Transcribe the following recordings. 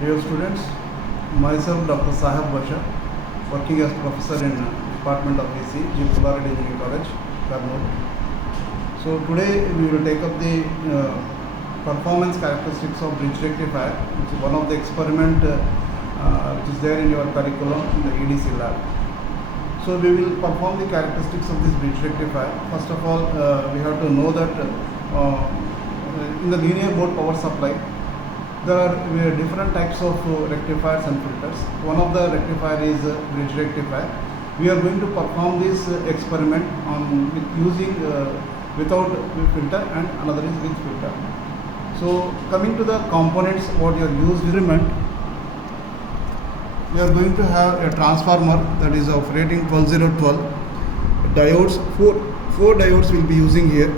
Dear students, myself Dr. Sahab Basha, working as professor in Department of AC, G. Polarity Engineering College, Karnool. So today we will take up the performance characteristics of Bridge Rectifier, which is one of the experiment which is there in your curriculum in the EDC lab. So we will perform the characteristics of this Bridge Rectifier. First of all, we have to know that in the linear mode power supply, there are different types of rectifiers and filters. One of the rectifier is Bridge Rectifier. We are going to perform this experiment on using without filter, and another is with filter. So coming to the components, what you are used experiment, we are going to have a transformer that is of rating 12012. Diodes, four diodes will be using here,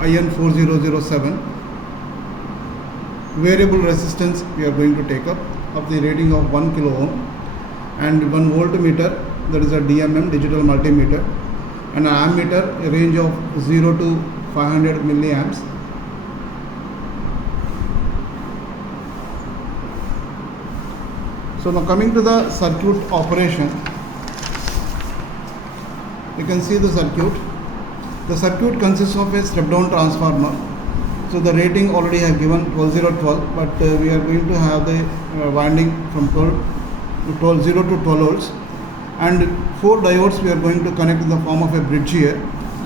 IN4007. Variable resistance we are going to take up of the rating of 1 kilo ohm, and 1 voltmeter, that is a DMM, digital multimeter, and an ammeter, a range of 0 to 500 milliamps. So now coming to the circuit operation, you can see the circuit. The circuit consists of a step down transformer. So the rating already I have given 12012, but we are going to have the winding from 0 to 12 volts, and 4 diodes we are going to connect in the form of a bridge here.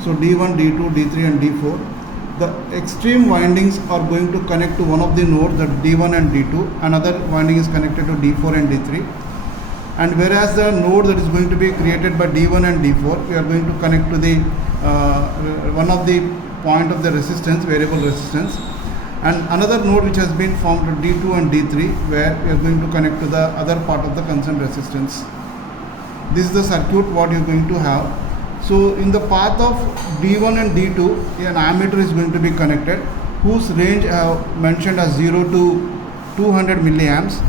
So D1, D2, D3 and D4. The extreme windings are going to connect to one of the nodes, that D1 and D2. Another winding is connected to D4 and D3. And whereas the node that is going to be created by D1 and D4, we are going to connect to the one of the point of the resistance, variable resistance, and another node which has been formed to D2 and D3, where we are going to connect to the other part of the concerned resistance. This is the circuit what you are going to have. So in the path of D1 and D2, an ammeter is going to be connected, whose range I have mentioned as 0 to 200 milliamps,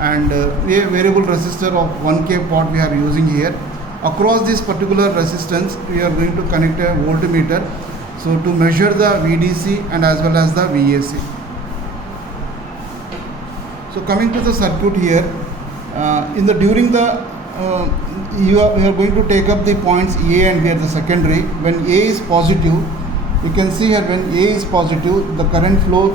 and a variable resistor of 1K watt we are using here. Across this particular resistance, we are going to connect a voltmeter, so to measure the VDC and as well as the VAC. So coming to the circuit here, during the we are going to take up the points A and B at the secondary. When A is positive, you can see here when A is positive, the current flow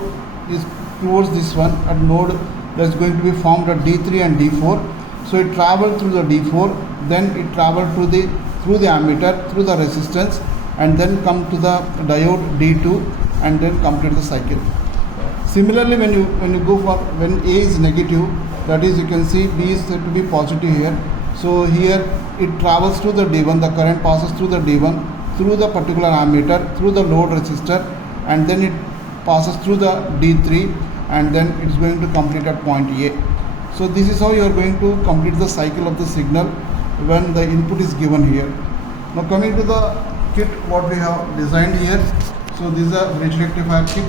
is towards this one at node that is going to be formed at D3 and D4. So it travels through the D4, then it travels through the ammeter, through the resistance, and then come to the diode D2, and then complete the cycle. Similarly, when you go for when A is negative, that is, you can see B is said to be positive here. So here it travels to the D1, the current passes through the D1, through the particular ammeter, through the load resistor, and then it passes through the D3, and then it is going to complete at point A. So this is how you are going to complete the cycle of the signal when the input is given here. Now coming to the kit what we have designed here. So this is a Bridge Rectifier kit.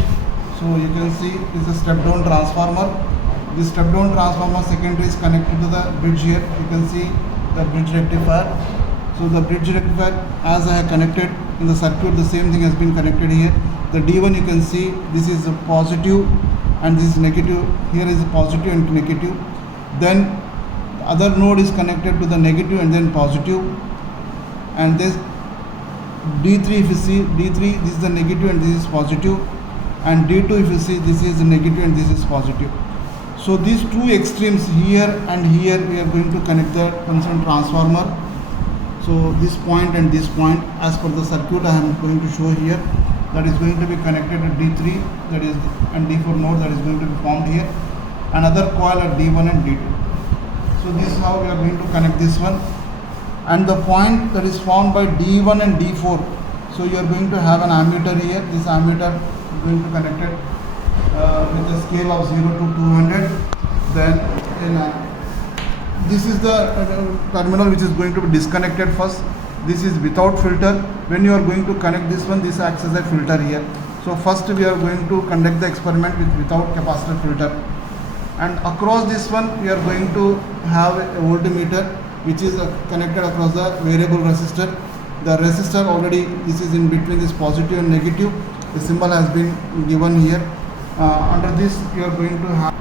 So you can see this is a step down transformer. This step down transformer secondary is connected to the bridge here. You can see the Bridge Rectifier. So the Bridge Rectifier, as I have connected in the circuit, the same thing has been connected here. The D1, you can see this is a positive and this is negative. Here is a positive and negative. Then the other node is connected to the negative and then positive. And this D3, if you see D3, this is the negative and this is positive. And D2, if you see, this is the negative and this is positive. So these two extremes here and here, we are going to connect the concerned transformer. So this point and this point, as per the circuit I am going to show here, that is going to be connected to D3, that is, and D4 node that is going to be formed here. Another coil at D1 and D2. So this is how we are going to connect this one. And the point that is formed by D1 and D4. So you are going to have an ammeter here. This ammeter is going to connect it with a scale of 0 to 200. Then this is the terminal which is going to be disconnected first. This is without filter. When you are going to connect this one, this acts as a filter here. So first we are going to conduct the experiment without capacitor filter. And across this one we are going to have a voltmeter which is connected across the variable resistor. The resistor already, this is in between this positive and negative. The symbol has been given here. Under this you are going to have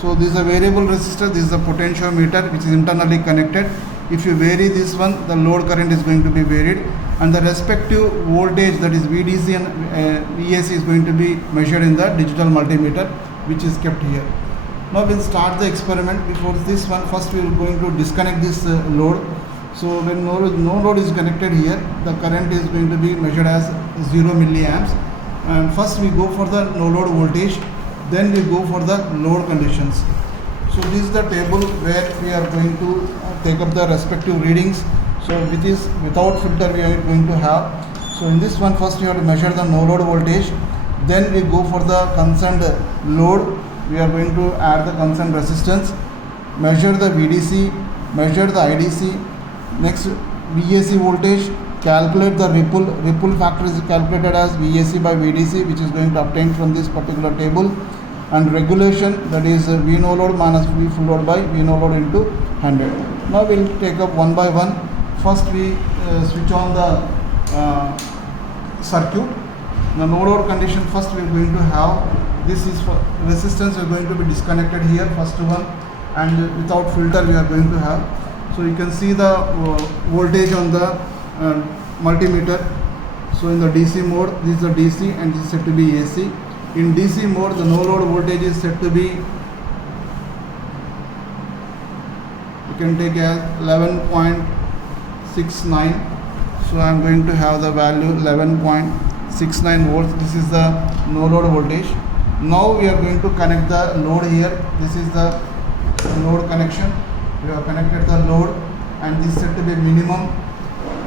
So this is a variable resistor, this is a potentiometer which is internally connected. If you vary this one, the load current is going to be varied, and the respective voltage, that is VDC and VAC, is going to be measured in the digital multimeter which is kept here. Now we'll start the experiment. Before this one, first we are going to disconnect this load. So when no load is connected here, the current is going to be measured as 0 milliamps. And first we go for the no load voltage, then we go for the load conditions. So this is the table where we are going to take up the respective readings. So with this, without filter, we are going to have. So in this one, first you have to measure the no load voltage, then we go for the concerned load. We are going to add the concerned resistance, measure the VDC, measure the IDC, next VAC voltage, calculate the ripple factor is calculated as VAC by VDC, which is going to obtain from this particular table, and regulation, that is V no load minus V full load by V no load into 100. Now we will take up one by one. First we switch on the circuit. The no load condition, first we are going to have, this is for resistance, we are going to be disconnected here, first one, and without filter we are going to have. So you can see the voltage on the multimeter. So in the DC mode, this is the DC and this is set to be AC. In DC mode, the no load voltage is set to be, you can take as 11.69. So I am going to have the value 11.69 volts. This is the no load voltage. Now we are going to connect the load here. This is the load connection. We have connected the load, and this is set to be minimum.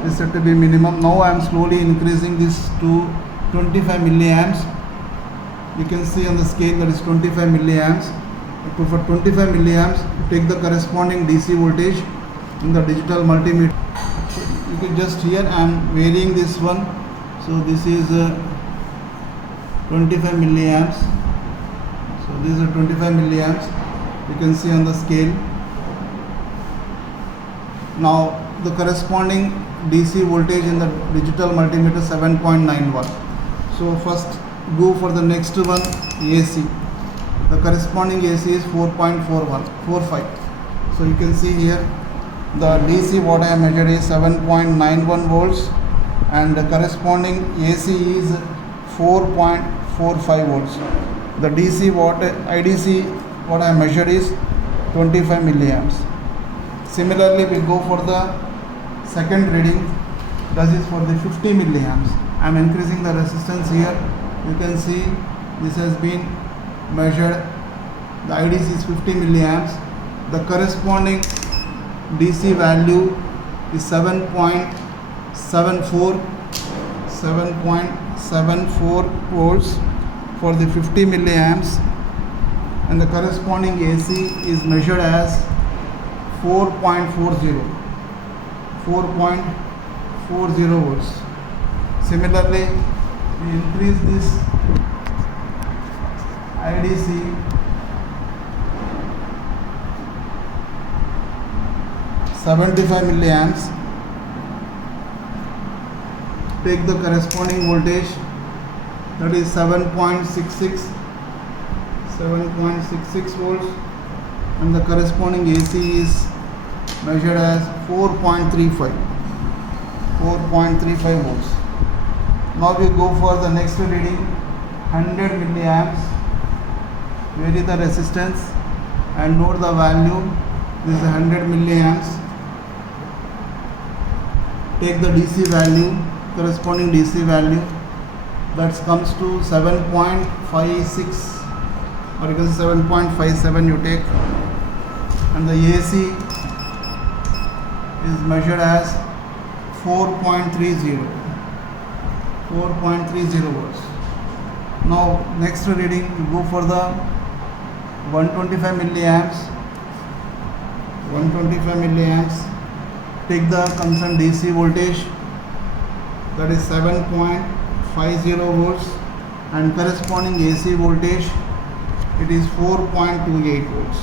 This is set to be minimum. Now I am slowly increasing this to 25 milliamps. You can see on the scale that is 25 milliamps. For 25 milliamps, take the corresponding DC voltage in the digital multimeter. You can just here I am varying this one. So this is 25 milliamps. So this is 25 milliamps. You can see on the scale. Now the corresponding DC voltage in the digital multimeter 7.91. So first go for the next one, AC. The corresponding AC is 4.45. So you can see here the DC what I have measured is 7.91 volts, and the corresponding AC is 4.45 volts. The DC what IDC what I have measured is 25 milliamps. Similarly, we go for the second reading, that is for the 50 milliamps. I am increasing the resistance here. You can see this has been measured. The IDC is 50 milliamps. The corresponding DC value is 7.74 volts for the 50 milliamps, and the corresponding AC is measured as 4.40 volts. Similarly, we increase this IDC (75 milliamps). Take the corresponding voltage, that is 7.66 volts, and the corresponding AC is measured as 4.35 volts. Now we go for the next reading, 100 milliamps. Vary the resistance and note the value. This is 100 milliamps. Take the DC value, corresponding DC value, that comes to 7.56, or you can say 7.57 you take, and the AC is measured as 4.30 volts. Now next reading, you go for the 125 milliamps. Take the concerned DC voltage, that is 7.50 volts, and corresponding AC voltage, it is 4.28 volts.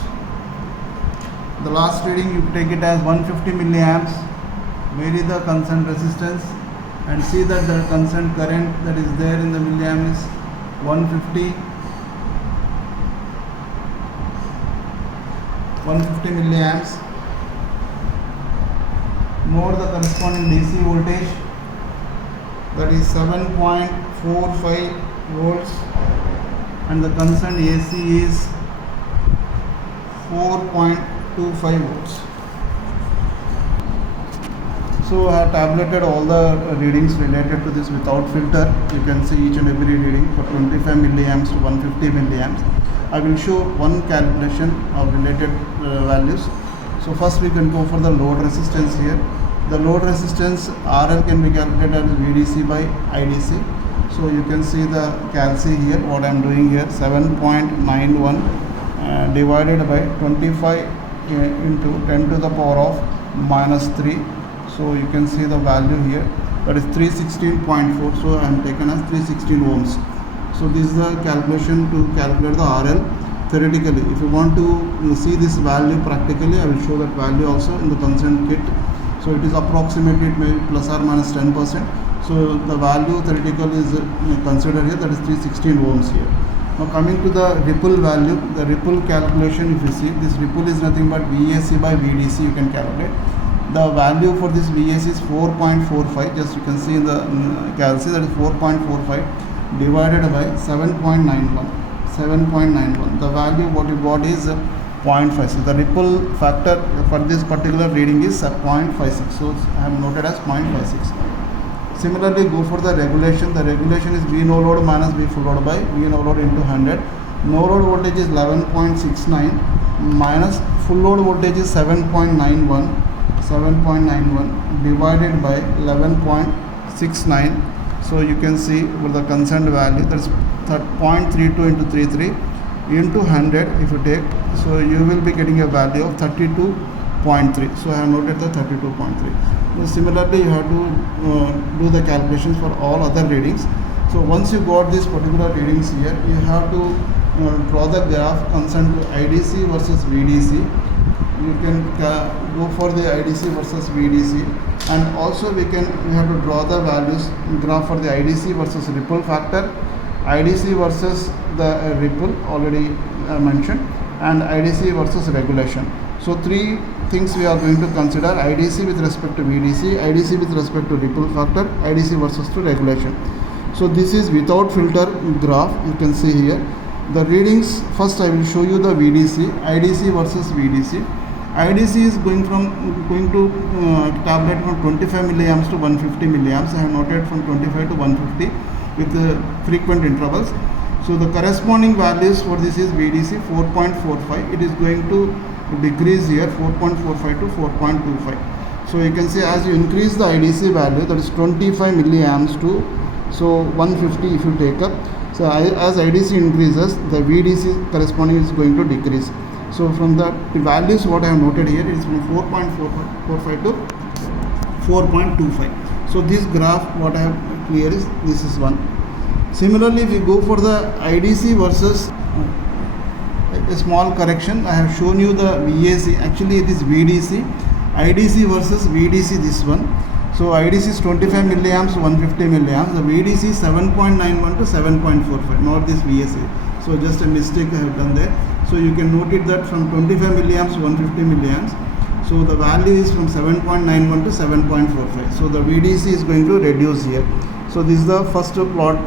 The last reading, you take it as 150 milliamps. Vary the concerned resistance and see that the concerned current that is there in the milliamp is 150. 150 milliamps. Note the corresponding DC voltage, that is 7.45 volts, and the concerned AC is 4.25 volts. So I have tabulated all the readings related to this without filter. You can see each and every reading for 25 milliamps to 150 milliamps. I will show one calculation of related values. So first we can go for the load resistance here. The load resistance RL can be calculated as VDC by IDC. So you can see the calc here, what I am doing here, 7.91 divided by 25 into 10 to the power of minus 3. So you can see the value here, that is 316.4. So I am taken as 316 ohms. So this is the calculation to calculate the RL theoretically. If you want to see this value practically, I will show that value also in the concerned kit. So it is approximately, it may be plus or minus 10%. So the value theoretical is considered here, that is 316 ohms here. Now coming to the ripple value, the ripple calculation, if you see, this ripple is nothing but VAC by VDC, you can calculate. The value for this VAC is 4.45, just you can see in the calc, that is 4.45 divided by 7.91. The value what you got is 0.56. The ripple factor for this particular reading is 0.56. So I have noted as 0.56. Similarly, go for the regulation. The regulation is V no load minus V full load by V no load into 100. No load voltage is 11.69 minus full load voltage is 7.91 divided by 11.69. So you can see with the concerned value, that is 0.32 into 33 into 100 if you take, so you will be getting a value of 32.3. So I have noted the 32.3. Similarly, you have to do the calculations for all other readings. So once you got these particular readings here, you have to draw the graph concerned to IDC versus VDC. You can go for the IDC versus VDC, and also we have to draw the values graph for the IDC versus ripple factor, IDC versus the ripple already mentioned, and IDC versus regulation. So three things we are going to consider: IDC with respect to VDC, IDC with respect to ripple factor, IDC versus to regulation. So this is without filter graph. You can see here the readings. First I will show you the VDC, IDC versus VDC. IDC is going to tabulate from 25 milliamps to 150 milliamps. I have noted from 25 to 150 with frequent intervals. So the corresponding values for this is VDC 4.45. It is going to decrease here 4.45 to 4.25. So you can see as you increase the IDC value, that is 25 milliamps to 150 if you take up. So as IDC increases, the VDC corresponding is going to decrease. So from the values what I have noted here is from 4.45 to 4.25. So this graph what I have clear is this is one. Similarly, if you go for the IDC versus a small correction, I have shown you the VAC. Actually it is VDC, IDC versus VDC, this one. So IDC is 25 milliamps to 150 milliamps. The VDC is 7.91 to 7.45, not this VAC. So just a mistake I have done there. So you can note it that from 25 milliamps to 150 milliamps. So the value is from 7.91 to 7.45. So the VDC is going to reduce here. So this is the first plot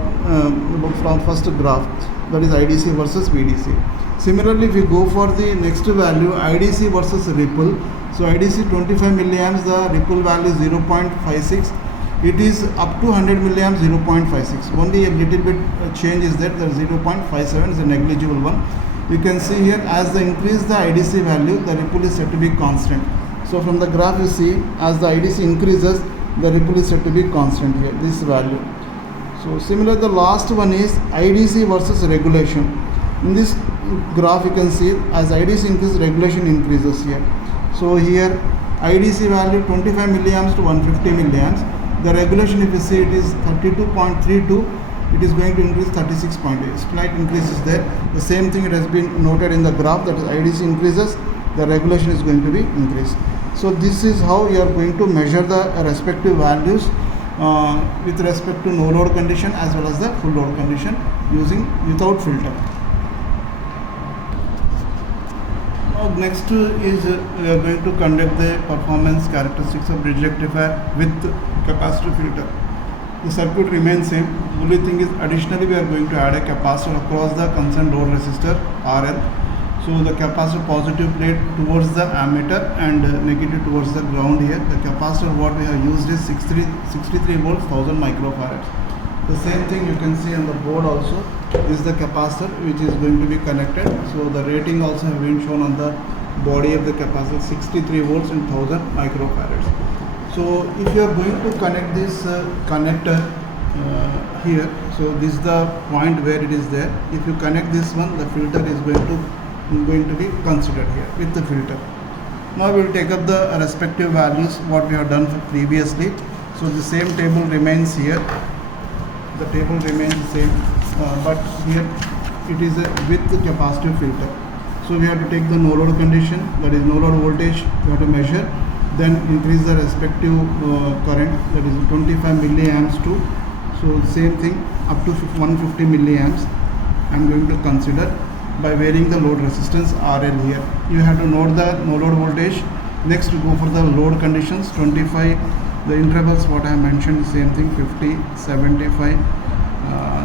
from first graph, that is IDC versus VDC. Similarly, if you go for the next value, IDC versus ripple. So IDC 25 milliamps, the ripple value is 0.56. It is up to 100 milliamps 0.56. Only a little bit change is there. The 0.57 is a negligible one. You can see here as the increase the IDC value, the ripple is said to be constant. So from the graph you see as the IDC increases, the ripple is said to be constant here, this value. So similar, the last one is IDC versus regulation. In this graph you can see as IDC increases, regulation increases here. So here IDC value 25 milliamps to 150 milliamps. The regulation, if you see, it is 32.32. It is going to increase 36.8. Slight increase is there. The same thing it has been noted in the graph, that is IDC increases, the regulation is going to be increased. So this is how you are going to measure the respective values with respect to no load condition as well as the full load condition using without filter. Now next is we are going to conduct the performance characteristics of bridge rectifier with capacitor filter. The circuit remains same. Only thing is additionally we are going to add a capacitor across the concerned load resistor RL. So the capacitor positive plate towards the ammeter and negative towards the ground here. The capacitor what we have used is 63 volts 1000 microfarads. The same thing you can see on the board also. This is the capacitor which is going to be connected. So the rating also have been shown on the body of the capacitor, 63 volts and 1000 microfarads. So if you are going to connect this connector here, so this is the point where it is there. If you connect this one, the filter is going to be considered here with the filter. Now we will take up the respective values what we have done previously. So the same table remains here. The table remains the same, but here it is with the capacitive filter. So we have to take the no load condition, that is no load voltage we have to measure, then increase the respective current, that is 25 milliamps to, so same thing up to 150 milliamps I am going to consider by varying the load resistance RL here. You have to note the no load voltage. Next go for the load conditions, 25. The intervals what I have mentioned, same thing, 50, 75,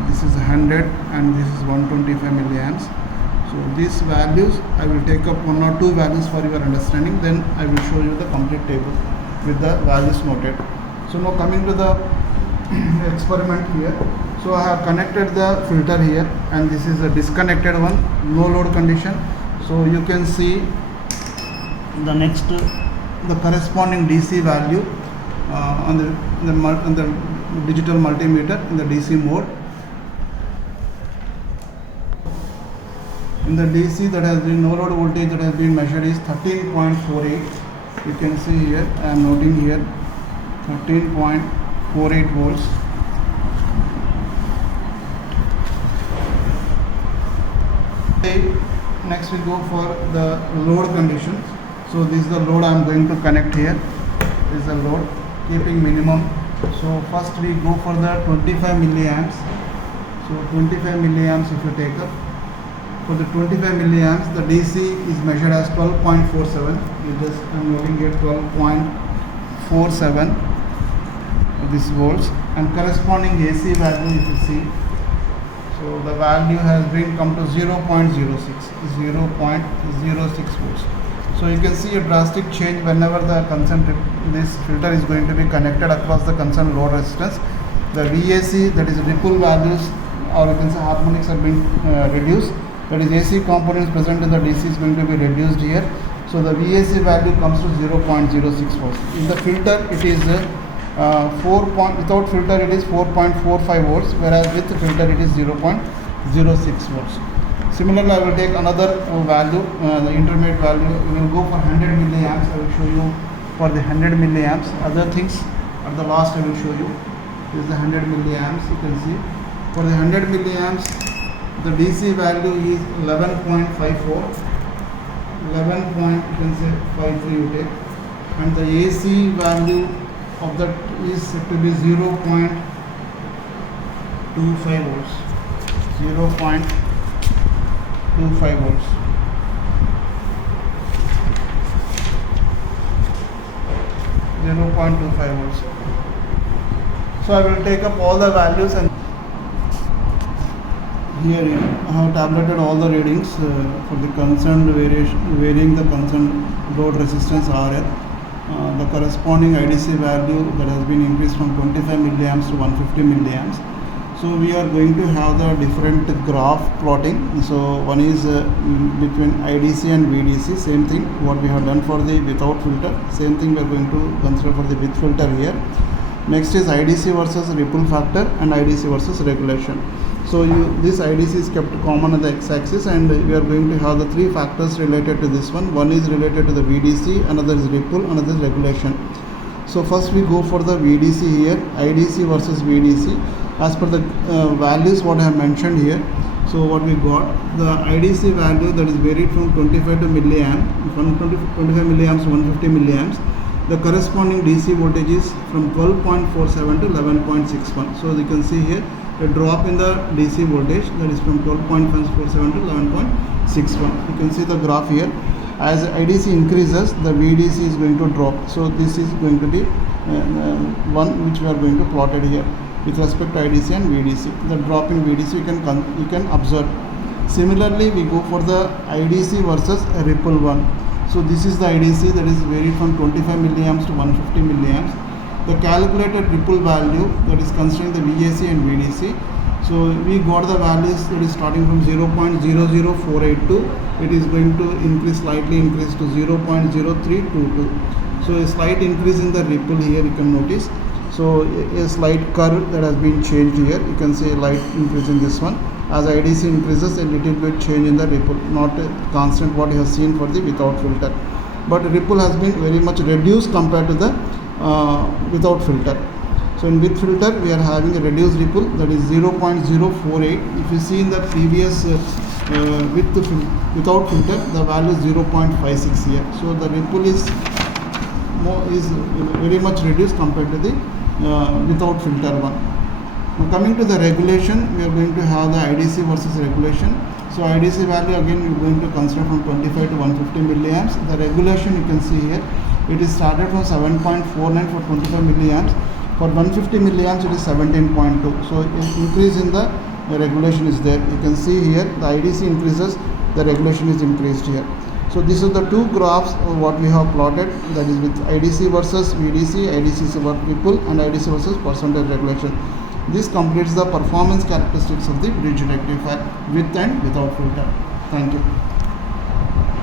this is 100 and this is 125 milliamps. So these values I will take up one or two values for your understanding, then I will show you the complete table with the values noted. So now coming to the experiment here. So I have connected the filter here and this is a disconnected one, no load condition. So you can see the next the corresponding DC value on the digital multimeter in the DC mode. In the DC, that has been no load voltage that has been measured is 13.48. You can see here, I am noting here 13.48 volts. Next we go for the load conditions. So this is the load I am going to connect here. This is the load, keeping minimum. So first we go for the 25 milliamps. So 25 milliamps if you take up. For the 25 milliamps, the DC is measured as 12.47. I'm looking at 12.47 this volts, and corresponding AC value if you see. So the value has been come to 0.06 volts. So you can see a drastic change whenever the concerned this filter is going to be connected across the concerned load resistance. The VAC, that is ripple values, or you can say harmonics, are being reduced. That is AC components present in the DC is going to be reduced here. So the VAC value comes to 0.06 volts. In the filter it is without filter it is 4.45 volts, whereas with the filter it is 0.06 volts. Similarly, I will take another value, the intermediate value. We will go for 100 milliamps. I will show you for the 100 milliamps. Other things at the last I will show you. This is the 100 milliamps. You can see for the 100 milliamps, the DC value is 11.54. 11.53 you take, and the AC value of that is said to be 0.25 volts. 0.25 volts. So I will take up all the values, and here I have tabulated all the readings for the concerned varying the concerned load resistance RL. The corresponding IDC value that has been increased from 25 milliamps to 150 milliamps. So we are going to have the different graph plotting. So one is between IDC and VDC, same thing what we have done for the without filter, same thing we are going to consider for the with filter here. Next is IDC versus ripple factor and IDC versus regulation. So this IDC is kept common on the x-axis, and we are going to have the three factors related to this one. One is related to the VDC, another is ripple, another is regulation. So first we go for the VDC here, IDC versus VDC. As per the values what I have mentioned here. So what we got, the IDC value that is varied from 25 to milliamp, from 25 milliamps to 150 milliamps. The corresponding DC voltage is from 12.47 to 11.61. So you can see here a drop in the DC voltage, that is from 12.47 to 11.61. You can see the graph here. as IDC increases, the VDC is going to drop. So this is going to be one which we are going to plot it here with respect to IDC and VDC. The drop in VDC you can observe. Similarly, we go for the IDC versus ripple one. So this is the IDC that is varied from 25 milliamps to 150 milliamps. The calculated ripple value that is considering the VAC and VDC. So we got the values that is starting from 0.00482. It is going to slightly increase to 0.0322. So a slight increase in the ripple here you can notice. So a slight curve that has been changed here. You can see a light increase in this one. As IDC increases, a little bit change in the ripple, not a constant what you have seen for the without filter. But ripple has been very much reduced compared to the without filter. So in with filter we are having a reduced ripple that is 0.048. If you see in the previous without filter, the value is 0.56 here. So the ripple is very much reduced compared to the without filter one. Now coming to the regulation, we are going to have the IDC versus regulation. So IDC value again we are going to consider from 25 to 150 milliamps. The regulation you can see here, it is started from 7.49 for 25 milliamps. For 150 milliamps it is 17.2. So increase in the regulation is there. You can see here the IDC increases, the regulation is increased here. So these are the two graphs what we have plotted, that is with IDC versus VDC, IDC versus ripple and IDC versus percentage regulation. This completes the performance characteristics of the bridge rectifier with and without filter. Thank you.